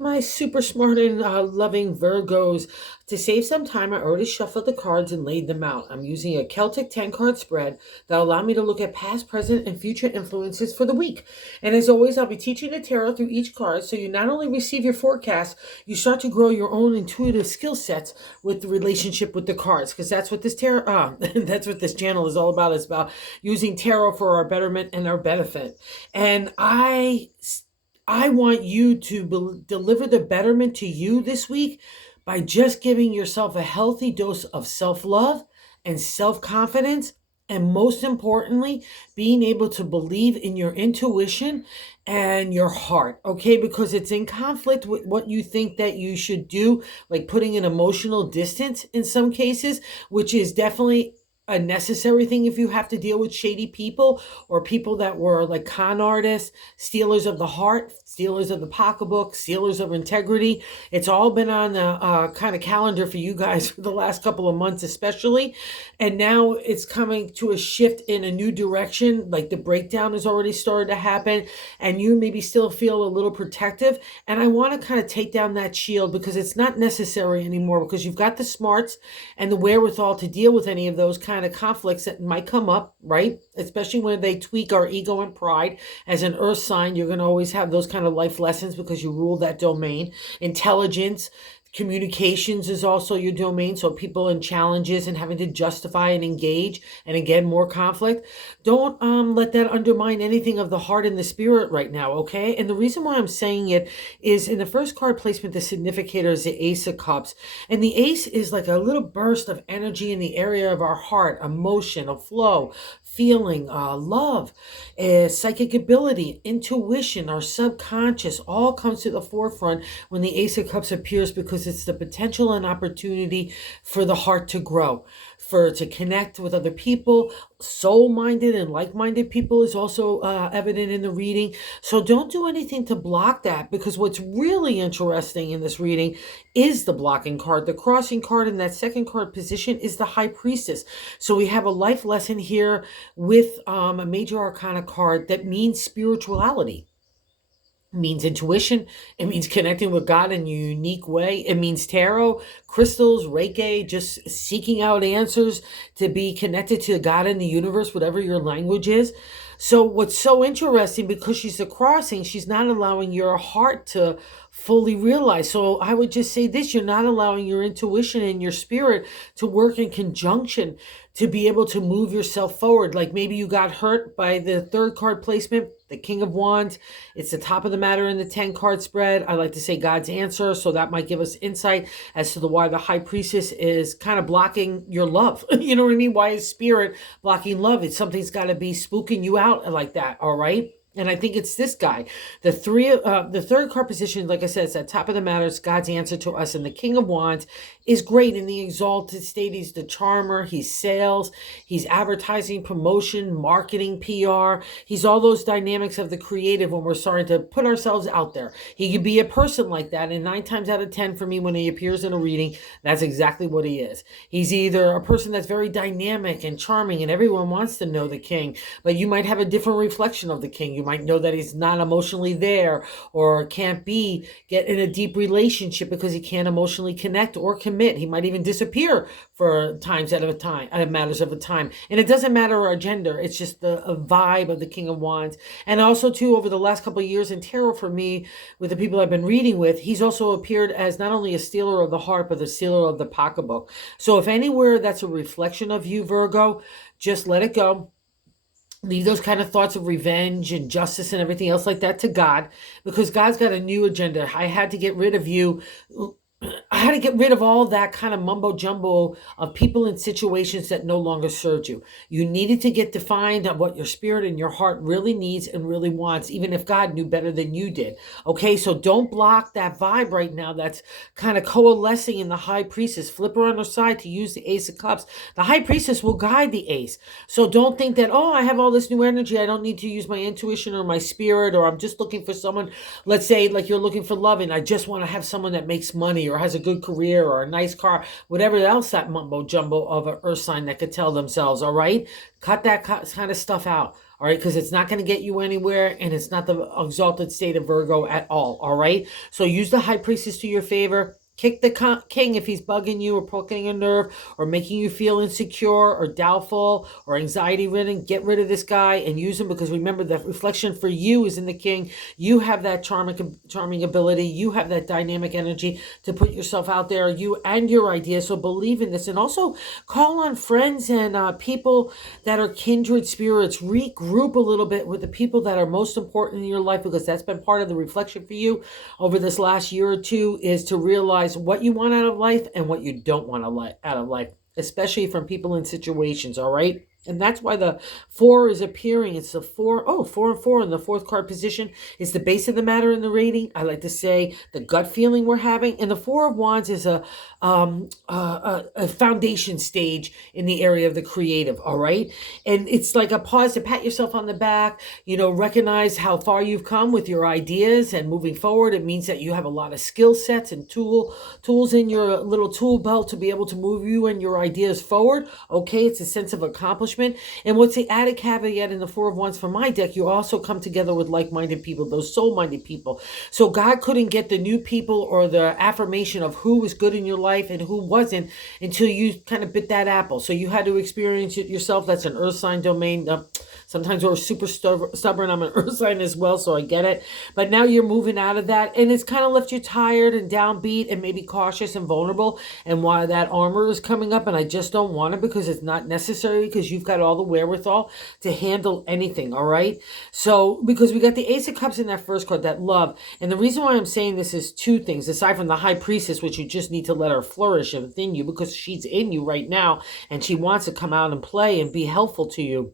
My super smart and loving Virgos, to save some time, I already shuffled the cards and laid them out. I'm using a Celtic 10 card spread that allow me to look at past, present, and future influences for the week. And as always, I'll be teaching the tarot through each card, so you not only receive your forecast, you start to grow your own intuitive skill sets with the relationship with the cards, because that's what this tarot, that's what this channel is all about. It's about using tarot for our betterment and our benefit. And I want you to deliver the betterment to you this week by just giving yourself a healthy dose of self-love and self-confidence. And most importantly, being able to believe in your intuition and your heart, okay? Because it's in conflict with what you think that you should do, like putting an emotional distance in some cases, which is definitely a necessary thing if you have to deal with shady people or people that were like con artists, stealers of the heart, stealers of the pocketbook, stealers of integrity. It's all been on the kind of calendar for you guys for the last couple of months, especially. And now it's coming to a shift in a new direction. Like the breakdown has already started to happen, and you maybe still feel a little protective. And I want to kind of take down that shield because it's not necessary anymore, because you've got the smarts and the wherewithal to deal with any of those kind of conflicts that might come up, right? Especially when they tweak our ego and pride. As an earth sign, you're going to always have those kind of life lessons because you rule that domain. Intelligence, communications is also your domain. So people in challenges and having to justify and engage, and again, more conflict. Don't let that undermine anything of the heart and the spirit right now, okay? And the reason why I'm saying it is in the first card placement, the significator is the Ace of Cups. And the Ace is like a little burst of energy in the area of our heart, emotion, a flow, feeling, love, psychic ability, intuition, our subconscious, all comes to the forefront when the Ace of Cups appears, because it's the potential and opportunity for the heart to grow, for to connect with other people. Soul-minded and like-minded people is also evident in the reading. So don't do anything to block that, because what's really interesting in this reading is the blocking card. The crossing card in that second card position is the High Priestess. So we have a life lesson here with a major arcana card that means spirituality. It means intuition. It means connecting with God in a unique way. It means tarot, crystals, Reiki, just seeking out answers to be connected to God in the universe, whatever your language is. So what's so interesting, because she's a crossing, she's not allowing your heart to fully realize. So I would just say this: you're not allowing your intuition and your spirit to work in conjunction to be able to move yourself forward. Like maybe you got hurt by the third card placement, the King of Wands. It's the top of the matter in the 10 card spread. I like to say God's answer. So that might give us insight as to why the High Priestess is kind of blocking your love. You know what I mean? Why is spirit blocking love? It's something's got to be spooking you out like that. All right. And I think it's this guy. The third card position, like I said, it's at top of the matter. It's God's answer to us. And the King of Wands is great in the exalted state. He's the charmer. He's sales. He's advertising, promotion, marketing, PR. He's all those dynamics of the creative when we're starting to put ourselves out there. He could be a person like that. And 9 times out of 10 for me, when he appears in a reading, that's exactly what he is. He's either a person that's very dynamic and charming, and everyone wants to know the king, but you might have a different reflection of the king. You might know that he's not emotionally there, or can't get in a deep relationship because he can't emotionally connect or commit. He might even disappear for times at a time, at matters of a time. And it doesn't matter our gender. It's just the vibe of the King of Wands. And also too, over the last couple of years in tarot for me, with the people I've been reading with, he's also appeared as not only a stealer of the heart, but the stealer of the pocketbook. So if anywhere that's a reflection of you, Virgo, just let it go. Leave those kind of thoughts of revenge and justice and everything else like that to God, because God's got a new agenda. I had to get rid of you. I had to get rid of all that kind of mumbo jumbo of people and situations that no longer served you. You needed to get defined on what your spirit and your heart really needs and really wants, even if God knew better than you did. Okay, so don't block that vibe right now that's kind of coalescing in the High Priestess. Flip her on her side to use the Ace of Cups. The High Priestess will guide the Ace. So don't think that, oh, I have all this new energy, I don't need to use my intuition or my spirit, or I'm just looking for someone, let's say like you're looking for love and I just want to have someone that makes money or has a good career or a nice car, whatever else that mumbo jumbo of an earth sign that could tell themselves. All right, cut that kind of stuff out. all right? Because it's not going to get you anywhere, and it's not the exalted state of Virgo at all right? So use the high priestess to your favor. Kick the king if he's bugging you or poking a nerve or making you feel insecure or doubtful or anxiety ridden. Get rid of this guy and use him, because remember, the reflection for you is in the king. You have that charming ability. You have that dynamic energy to put yourself out there, you and your ideas. So believe in this, and also call on friends and people that are kindred spirits. Regroup a little bit with the people that are most important in your life, because that's been part of the reflection for you over this last year or two, is to realize what you want out of life and what you don't want out of life, especially from people and situations, all right? And that's why the 4 is appearing. It's the 4. Oh, 4 and 4 in the 4th card position is the base of the matter in the reading. I like to say the gut feeling we're having. And the 4 of Wands is a foundation stage in the area of the creative, all right? And it's like a pause to pat yourself on the back, recognize how far you've come with your ideas and moving forward. It means that you have a lot of skill sets and tools in your little tool belt to be able to move you and your ideas forward, okay? It's a sense of accomplishment. And what's the added caveat in the 4 of Wands for my deck? You also come together with like-minded people, those soul-minded people. So God couldn't get the new people or the affirmation of who was good in your life and who wasn't until you kind of bit that apple. So you had to experience it yourself. That's an earth sign domain. Sometimes we're super stubborn. I'm an earth sign as well, so I get it. But now you're moving out of that, and it's kind of left you tired and downbeat and maybe cautious and vulnerable. And why that armor is coming up, and I just don't want it because it's not necessary, because you've got all the wherewithal to handle anything, all right? So, because we got the Ace of Cups in that first card, that love. And the reason why I'm saying this is 2 things, aside from the High Priestess, which you just need to let her flourish within you, because she's in you right now, and she wants to come out and play and be helpful to you.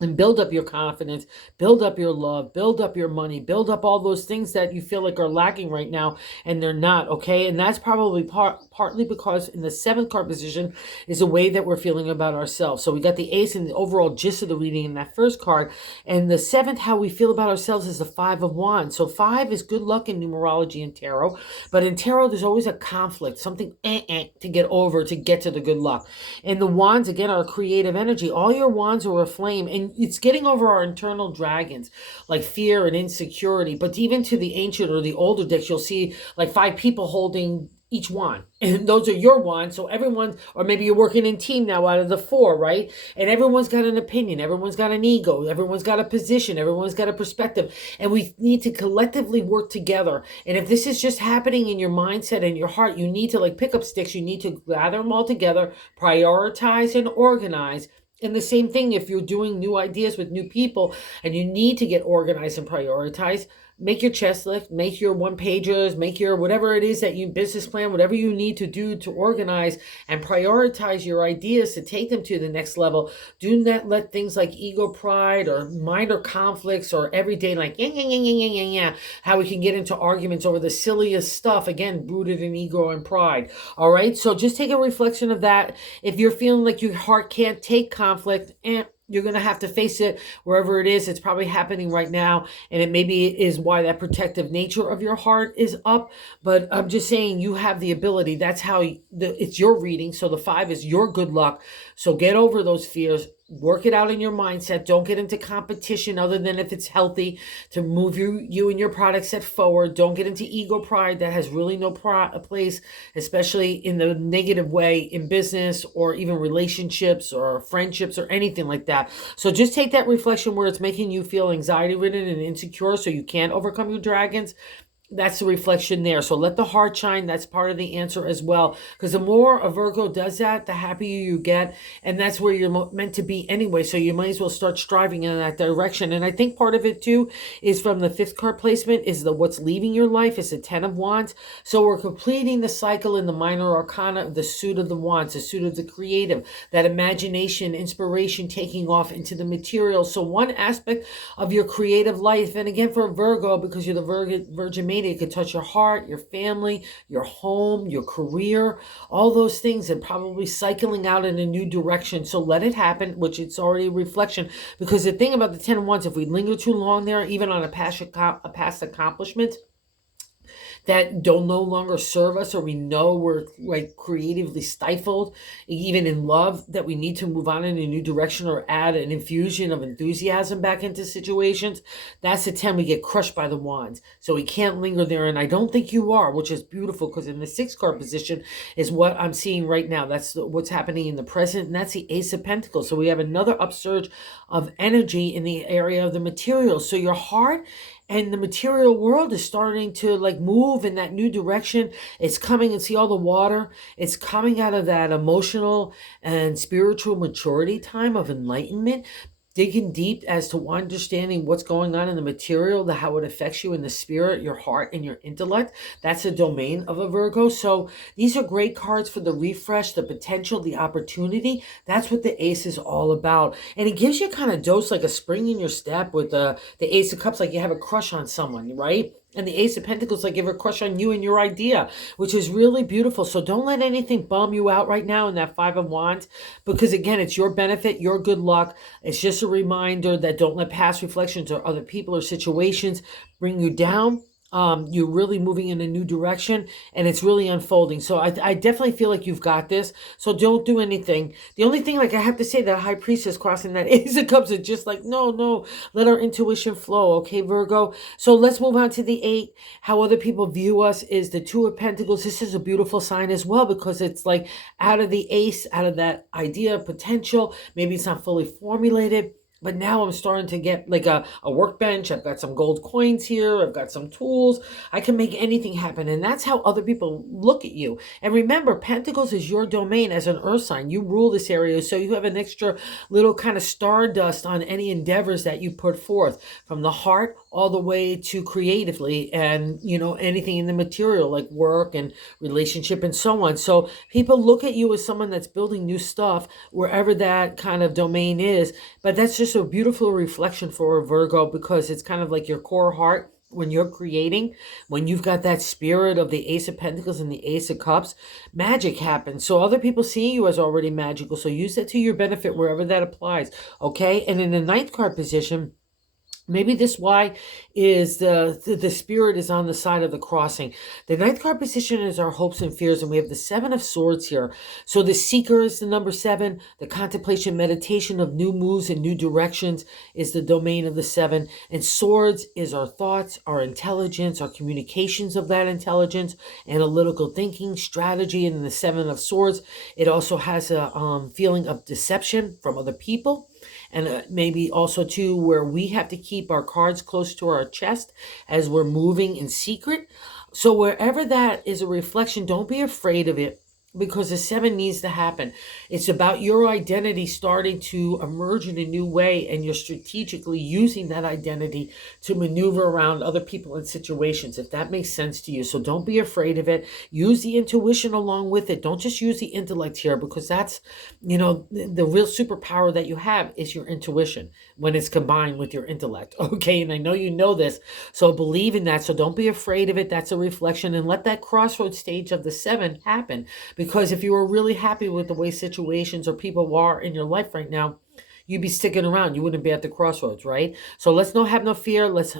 And build up your confidence, build up your love, build up your money, build up all those things that you feel like are lacking right now, and they're not, okay? And that's probably partly because in the 7th card position is the way that we're feeling about ourselves. So we got the Ace and the overall gist of the reading in that first card. And the 7th, how we feel about ourselves, is the 5 of Wands. So 5 is good luck in numerology and tarot. But in tarot, there's always a conflict, something to get over to get to the good luck. And the Wands, again, are creative energy. All your Wands are a flame, and it's getting over our internal dragons, like fear and insecurity. But even to the ancient or the older decks, you'll see like 5 people holding each wand, and those are your wands. So everyone, or maybe you're working in team now out of the 4, right? And everyone's got an opinion, everyone's got an ego, everyone's got a position, everyone's got a perspective, and we need to collectively work together. And if this is just happening in your mindset and your heart, you need to like pick up sticks, you need to gather them all together, prioritize and organize. And the same thing if you're doing new ideas with new people and you need to get organized and prioritize, make your chest list, make your 1-pagers, make your whatever it is that you business plan, whatever you need to do to organize and prioritize your ideas to take them to the next level. Do not let things like ego, pride, or minor conflicts, or everyday like how we can get into arguments over the silliest stuff, again, rooted in ego and pride. All right, so just take a reflection of that. If you're feeling like your heart can't take conflict, you're going to have to face it wherever it is. It's probably happening right now, and it maybe is why that protective nature of your heart is up. But I'm just saying you have the ability. That's how it's your reading. So the 5 is your good luck. So get over those fears. Work it out in your mindset. Don't get into competition other than if it's healthy to move you and your product set forward. Don't get into ego pride that has really no place, especially in the negative way in business or even relationships or friendships or anything like that. So just take that reflection where it's making you feel anxiety ridden and insecure so you can't overcome your dragons. That's the reflection there. So let the heart shine. That's part of the answer as well. Because the more a Virgo does that, the happier you get. And that's where you're meant to be anyway. So you might as well start striving in that direction. And I think part of it too is from the 5th card placement is what's leaving your life is the 10 of Wands. So we're completing the cycle in the minor arcana of the suit of the Wands, the suit of the creative, that imagination, inspiration taking off into the material. So one aspect of your creative life, and again for a Virgo, because you're the Virgin Maiden, it could touch your heart, your family, your home, your career, all those things, and probably cycling out in a new direction. So let it happen, which it's already a reflection. Because the thing about the 10 of Wands, if we linger too long there, even on a past accomplishment, that don't no longer serve us, or we know we're like creatively stifled, even in love, that we need to move on in a new direction or add an infusion of enthusiasm back into situations, that's the time we get crushed by the wands. So we can't linger there. And I don't think you are, which is beautiful, because in the 6 card position is what I'm seeing right now. That's what's happening in the present. And that's the Ace of Pentacles. So we have another upsurge of energy in the area of the material. So your heart and the material world is starting to like move in that new direction. It's coming, and see all the water. It's coming out of that emotional and spiritual maturity time of enlightenment, digging deep as to understanding what's going on in the material, how it affects you in the spirit, your heart, and your intellect. That's a domain of a Virgo. So these are great cards for the refresh, the potential, the opportunity. That's what the Ace is all about. And it gives you kind of dose, like a spring in your step with the Ace of Cups, like you have a crush on someone, right? And the Ace of Pentacles, like you have a crush on you and your idea, which is really beautiful. So don't let anything bum you out right now in that 5 of Wands, because again, it's your benefit, your good luck. It's just a reminder that don't let past reflections or other people or situations bring you down. You're really moving in a new direction, and it's really unfolding. So I definitely feel like you've got this. So don't do anything. The only thing, like I have to say, that High Priestess crossing that Ace of Cups is just like, no, let our intuition flow. Okay, Virgo. So let's move on to the 8. How other people view us is the 2 of Pentacles. This is a beautiful sign as well, because it's like out of the Ace, out of that idea, potential. Maybe it's not fully formulated, but now I'm starting to get like a workbench. I've got some gold coins here. I've got some tools. I can make anything happen. And that's how other people look at you. And remember, Pentacles is your domain as an earth sign. You rule this area. So you have an extra little kind of stardust on any endeavors that you put forth, from the heart all the way to creatively, and, you know, anything in the material like work and relationship and so on. So people look at you as someone that's building new stuff wherever that kind of domain is. But that's just a beautiful reflection for a Virgo, because it's kind of like your core heart when you're creating. When you've got that spirit of the Ace of Pentacles and the Ace of Cups, magic happens. So other people see you as already magical. So use that to your benefit wherever that applies. Okay. And in the 9th card position, maybe this why is the spirit is on the side of the crossing. The 9th card position is our hopes and fears, and we have the 7 of Swords here. So the seeker is the number 7. The contemplation, meditation of new moves and new directions is the domain of the 7. And Swords is our thoughts, our intelligence, our communications of that intelligence, analytical thinking, strategy. And in the 7 of Swords, it also has a feeling of deception from other people. And maybe also too, where we have to keep our cards close to our chest as we're moving in secret. So wherever that is a reflection, don't be afraid of it, because the 7 needs to happen. It's about your identity starting to emerge in a new way, and you're strategically using that identity to maneuver around other people and situations, if that makes sense to you. So don't be afraid of it. Use the intuition along with it. Don't just use the intellect here, because that's, you know, the real superpower that you have is your intuition when it's combined with your intellect. Okay, and I know you know this, so believe in that. So don't be afraid of it. That's a reflection, and let that crossroads stage of the 7 happen. Because if you were really happy with the way situations or people are in your life right now, you'd be sticking around. You wouldn't be at the crossroads, right? So let's have no fear. Let's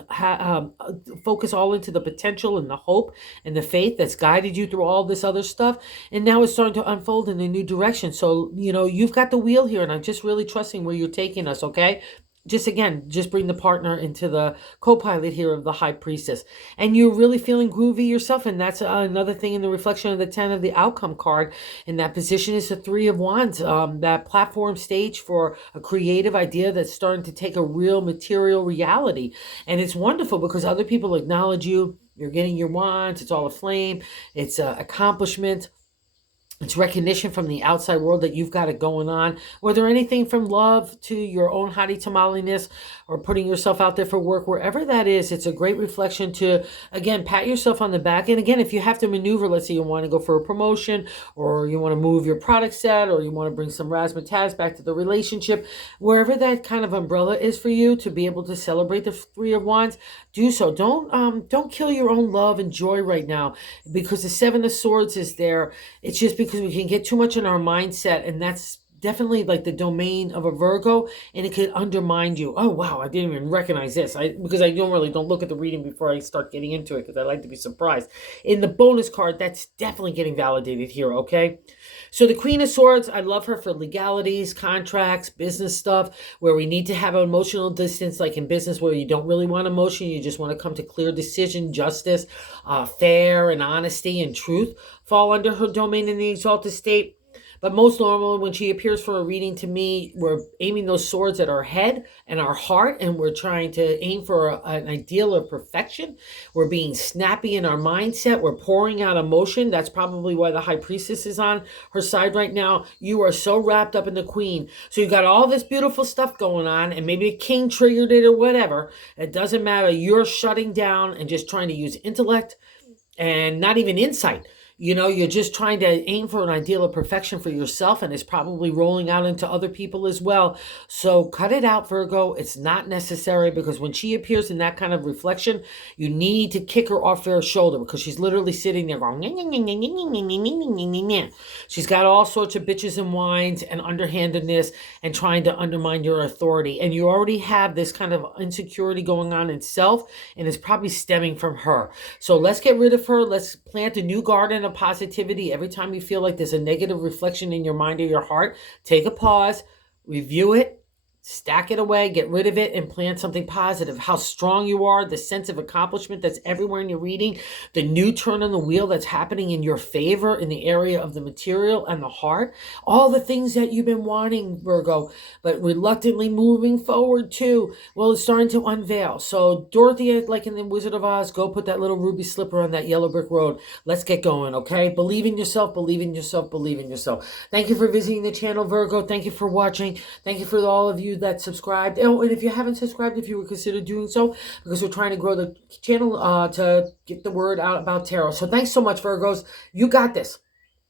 focus all into the potential and the hope and the faith that's guided you through all this other stuff. And now it's starting to unfold in a new direction. So, you know, you've got the wheel here, and I'm just really trusting where you're taking us, okay? Just bring the partner into the co-pilot here of the High Priestess. And you're really feeling groovy yourself. And that's another thing in the reflection of the 10 of the outcome card. In that position is the 3 of Wands, that platform stage for a creative idea that's starting to take a real material reality. And it's wonderful because other people acknowledge you. You're getting your wands. It's all aflame. It's accomplishment. It's recognition from the outside world that you've got it going on, whether anything from love to your own hottie tamaliness or putting yourself out there for work, wherever that is. It's a great reflection to, again, pat yourself on the back. And again, if you have to maneuver, let's say you want to go for a promotion, or you want to move your product set, or you want to bring some razzmatazz back to the relationship, wherever that kind of umbrella is for you to be able to celebrate the 3 of Wands, do so. Don't kill your own love and joy right now, because the 7 of Swords is there. It's just because we can get too much in our mindset, and that's definitely like the domain of a Virgo, and it could undermine you. Oh wow, I didn't even recognize this. Because I normally don't look at the reading before I start getting into it, because I like to be surprised. In the bonus card, that's definitely getting validated here, okay? So the Queen of Swords, I love her for legalities, contracts, business stuff, where we need to have an emotional distance, like in business where you don't really want emotion, you just want to come to clear decision, justice, fair and honesty and truth fall under her domain in the exalted state. But most normal, when she appears for a reading to me, we're aiming those swords at our head and our heart, and we're trying to aim for an ideal of perfection. We're being snappy in our mindset. We're pouring out emotion. That's probably why the High Priestess is on her side right now. You are so wrapped up in the Queen. So you got all this beautiful stuff going on, and maybe a king triggered it or whatever. It doesn't matter. You're shutting down and just trying to use intellect and not even insight. You're just trying to aim for an ideal of perfection for yourself, and it's probably rolling out into other people as well. So cut it out, Virgo. It's not necessary, because when she appears in that kind of reflection, you need to kick her off her shoulder, because she's literally sitting there going, she's got all sorts of bitches and whines and underhandedness and trying to undermine your authority. And you already have this kind of insecurity going on in self, and it's probably stemming from her. So let's get rid of her. Let's plant a new garden of positivity. Every time you feel like there's a negative reflection in your mind or your heart, take a pause, review it, stack it away, get rid of it, and plant something positive. How strong you are, the sense of accomplishment that's everywhere in your reading, the new turn on the wheel that's happening in your favor in the area of the material and the heart, all the things that you've been wanting, Virgo, but reluctantly moving forward too. Well, it's starting to unveil. So Dorothy, like in the Wizard of Oz, go put that little ruby slipper on that yellow brick road. Let's get going, okay? Believe in yourself, believe in yourself, believe in yourself. Thank you for visiting the channel, Virgo. Thank you for watching. Thank you for all of you that subscribed. Oh, and if you haven't subscribed, if you would consider doing so, because we're trying to grow the channel to get the word out about tarot. So thanks so much, Virgos. You got this.